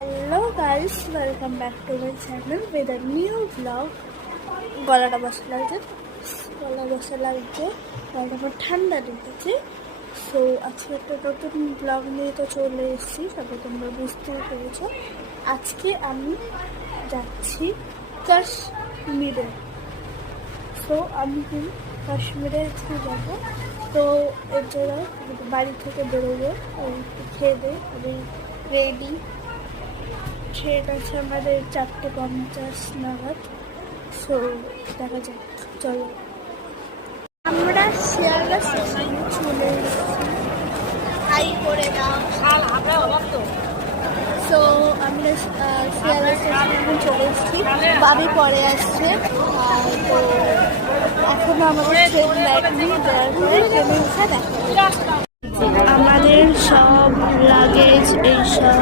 Hello guys, welcome back to my channel with a new vlog. গলাটা বসে লাগছে, গলাটা আমার ঠান্ডা লেগেছে। সো আজকে একটা নতুন ব্লগ নিয়ে তো চলে এসেছি, তবে তোমরা বুঝতে পেরেছো। আজকে আমি যাচ্ছি কাশ্মীরে। সো আমি কাশ্মীরে একটু যাবো, তো এর জন্য বাড়ি থেকে বেরোবো। খেয়ে দিয়ে আমি রেডি। ট্রেন আছে আমাদের 4:50 নাগাদ। সো দেখা যাক, চলো। আমরা শিয়ালদা স্টেশনে চলে এসেছি। হাই করে দাও। সো আমরা শিয়ালদা স্টেশনে এখন চলে এসেছি। বাবি পরে আসছে। তো এখনো আমাদের ট্রেন লাইটনি দেওয়ার পরে ট্রেনে উঠে দেখা আমাদের সব লাগেজ এইসব।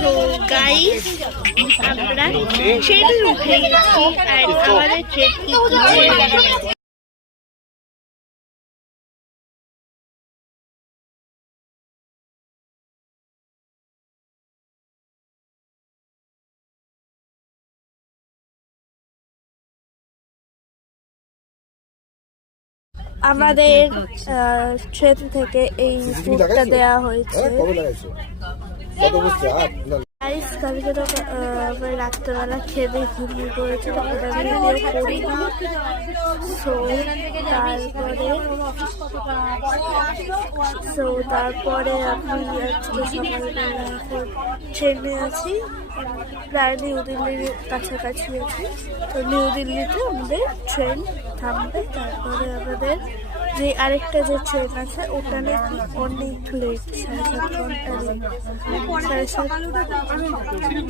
So guys, আমরা ট্রেনে উঠে গেছি আর আমাদের ট্রেন আমাদের ট্রেন থেকে এই ফুডটা দেওয়া হয়েছে। কালকে তো রাত্রেবেলা খেয়ে ঘুমিয়ে পড়েছে, তারপরে আমি আজকে সকালবেলা এখন ট্রেনে আছি, প্রায় নিউ দিল্লির কাছাকাছি আছি। তো নিউ দিল্লিতে আমাদের ট্রেন থামবে, তারপরে আমাদের যে আরেকটা যে ট্রেন আছে ওটা নাকি অনেক লেট, 7.5 ঘন্টা লেট,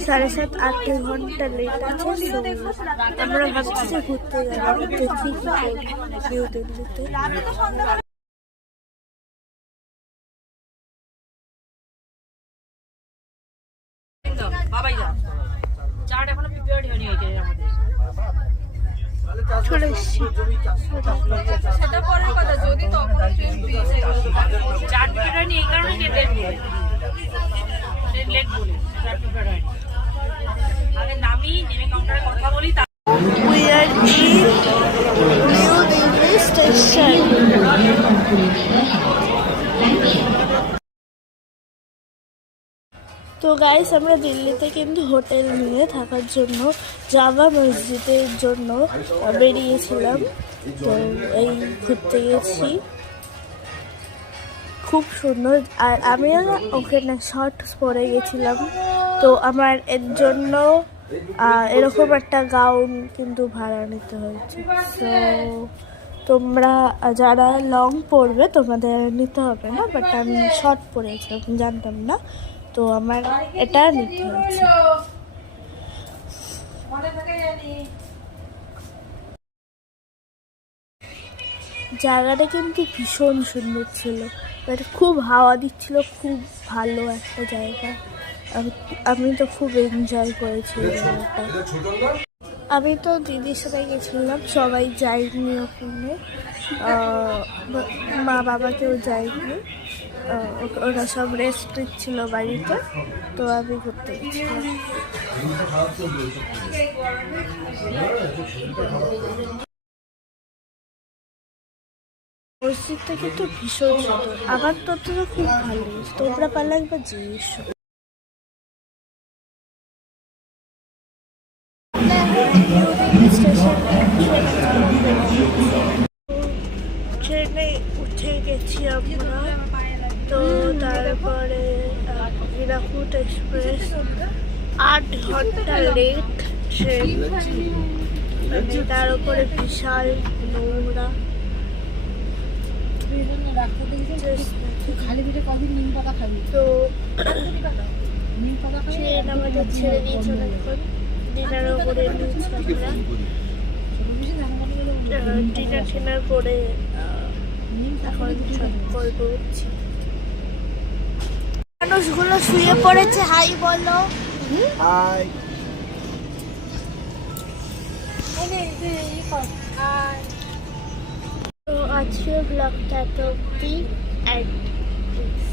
7.5-8 ঘন্টা লেট আছে। আমরা ভাবছি যে ঘুরতে যাবো, দেখি নিউ দিল্লিতে। চলে এসছি, সেটা পরের কথা। যদি তখন এই কারণে যেতে লেট বলে আগে নামি নেমে কাউন্টারে কথা বলি। We are in New Delhi station. তো গাইস, আমরা দিল্লিতে কিন্তু হোটেল নিয়ে থাকার জন্য জামা মসজিদের জন্য বেরিয়েছিলাম। তো এই ঘুরতে গেছি, খুব সুন্দর। আর আমিও ওখানে শর্টস পরে গেছিলাম, তো আমার এর জন্য এরকম একটা গাউন কিন্তু ভাড়া নিতে হয়েছে। তো তোমরা যারা লং পরবে তোমাদের নিতে হবে না, বাট আমি শর্ট পরেছিলাম, জানতাম না, তো আমার এটা নিতে হয়েছে। জায়গাটা কিন্তু ভীষণ সুন্দর ছিল, খুব হাওয়া দিচ্ছিল, খুব ভালো একটা জায়গা। আমি তো খুব এনজয় করেছি জায়গাটা। আমি তো দিদির সাথে গেছিলাম, সবাই যায়নি ওখানে, মা বাবা কেউ যায়নি, ওরা সব রেস্ট নিচ্ছিল বাড়িতে। তো আমি ঘুরতে গেছিলাম। মসজিদটা কিন্তু ভীষণ সুন্দর, আমার তো খুব ভালো লেগেছে। তোমরা পারলে একবার জিনিস ট্রেনে উঠে গেছি আমরা। তো তারপরে হীরাকুদ এক্সপ্রেস 8 ঘন্টা লেট ট্রেন, তার উপরে বিশাল নোংরা। তো ট্রেন আমাদের ছেড়ে দিয়েছে অনেকক্ষণ, ডিনারও করে নিয়েছি আমরা। ডিনার করে এখন গল্প করছি। মানুষগুলো শুয়ে পড়েছে, হাই বলো। হাই। তো আজকের ব্লগটা এত অব্দি, and please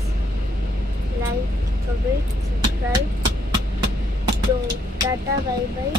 like comment subscribe. তো টাটা বাই বাই।